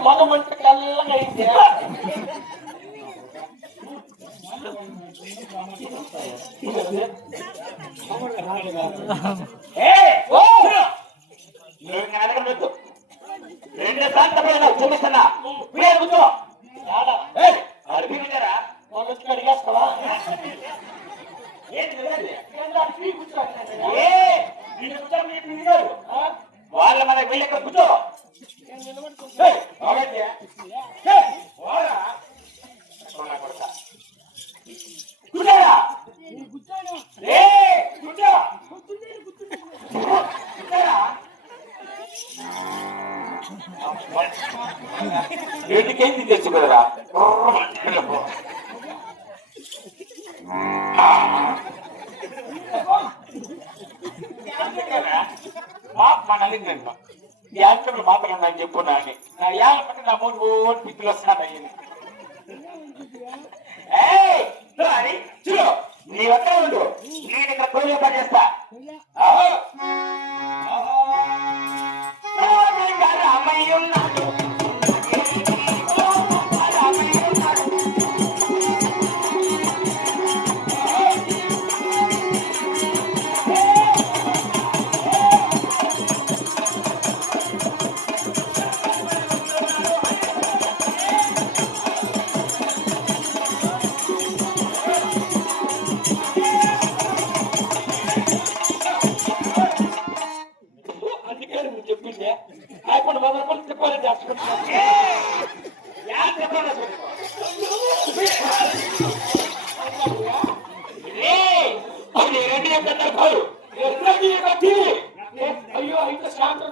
మగమంటే కళ్ళగా అయితే రెండు సార్లు చూపిస్తున్నా కూర్చో అడిగినారా అడిగేస్తావా వాళ్ళ మన వెళ్ళి ఎక్కడ కూర్చో ఏంటికేంది తెచ్చు కదరా యాత్రలు మాత్రం నాకు చెప్పున్నా అని నా యాత్ర నా మూడు ఓటు పిక్కులు వస్తాను అయ్యింది చూడు నీ వద్ద ఉండు నేను ఇక్కడ పొయ్యి పనిచేస్తా అమ్మాయి ఉన్నాడు అయ్యో ఇంత శాంతం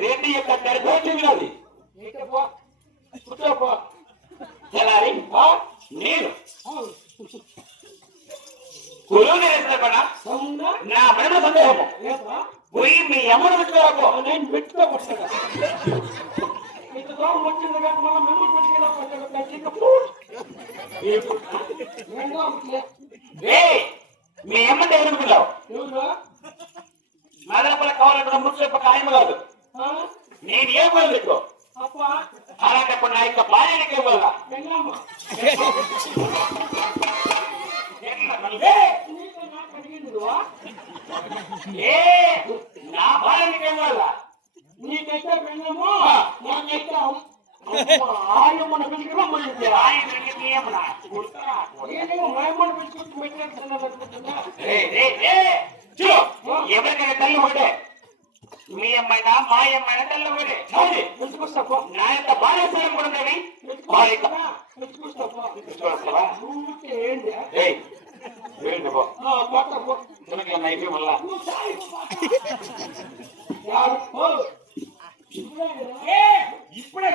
రెడ్డి యొక్క గర్భోజీ కూర్చోపో చలారి నేను కురువు నేర్చుకోకుండా నా మరణ సందేహము పోయి మీ అమ్మను పెట్టుకోవా నేను పెట్టుకోకుండా ఇంత దూరం వచ్చింది కానీ మనం మెమ్మ మీ అమ్మంటే ఎవరు పిల్లవు మదనపల్లి కావాలంటే ముచ్చు చెప్పక ఆయన కాదు నేను ఏం వాళ్ళు అలాంటప్పుడు నా యొక్క భార్యకి ఇవ్వాలా నా భార్యకి ఇవ్వాలా నీకైతే వెళ్ళము నాకైతే ఆయన పిలిచిన ఆయన ఎవరికైనా తల్లి ఒకటే మీ అమ్మాయినా మా అమ్మాయినా తల్లి ఒకటే పెంచుకొస్తావా నా యొక్క భార్యస్థానం కూడా ఉన్నది అయిపోయి మళ్ళా ఇప్పుడే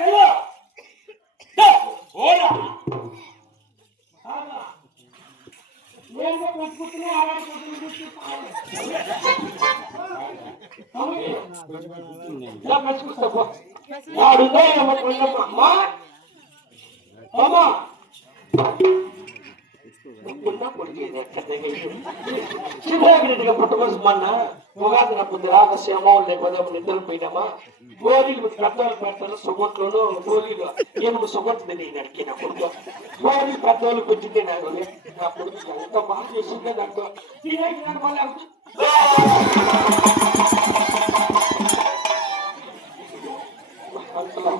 నీకున్నా కొడుకేదే చిన్నగా పుట్టకోసం మొన్న ఉగాది నప్పుడు రాగశ్యామో లేకపోతే నిద్రలు పోయినామా గోరీలు పెద్దవాళ్ళు పెడతారు సుగొట్లోనూ గోరీలు ఏమో సుగొట్టు నేను అడిగిన కొడుకు గోరీలు పెద్దవాళ్ళు పెంచితే నాకు నా కొడుకు ఎంత బాగా చేసిందే దాంట్లో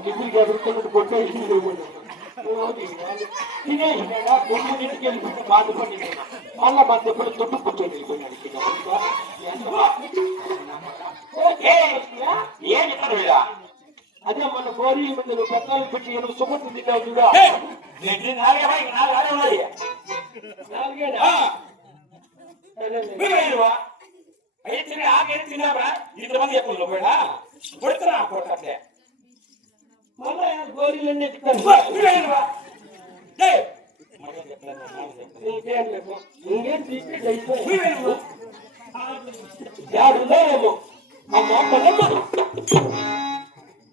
గిన్నెకి ఎదుర్కొన్నట్టు కొట్టేసి బాధపడి మళ్ళా మన ఎప్పుడు దుడ్డు కూర్చొని వెళ్ళిపోయినాడు అదే మన గోరీ మీద పెద్దలు పెట్టి ఎనుకు సుమతి తిన్నావు చూడా తిన్నారా ఇంతమంది ఎప్పుడు పోయినా కొడుతున్నా కొట్టట్లే మళ్ళా గోరీలన్నీ ఎత్తుతాను ఇంకేం తీసుకెళ్ళి యాడున్నాయేమో ఆ మొక్క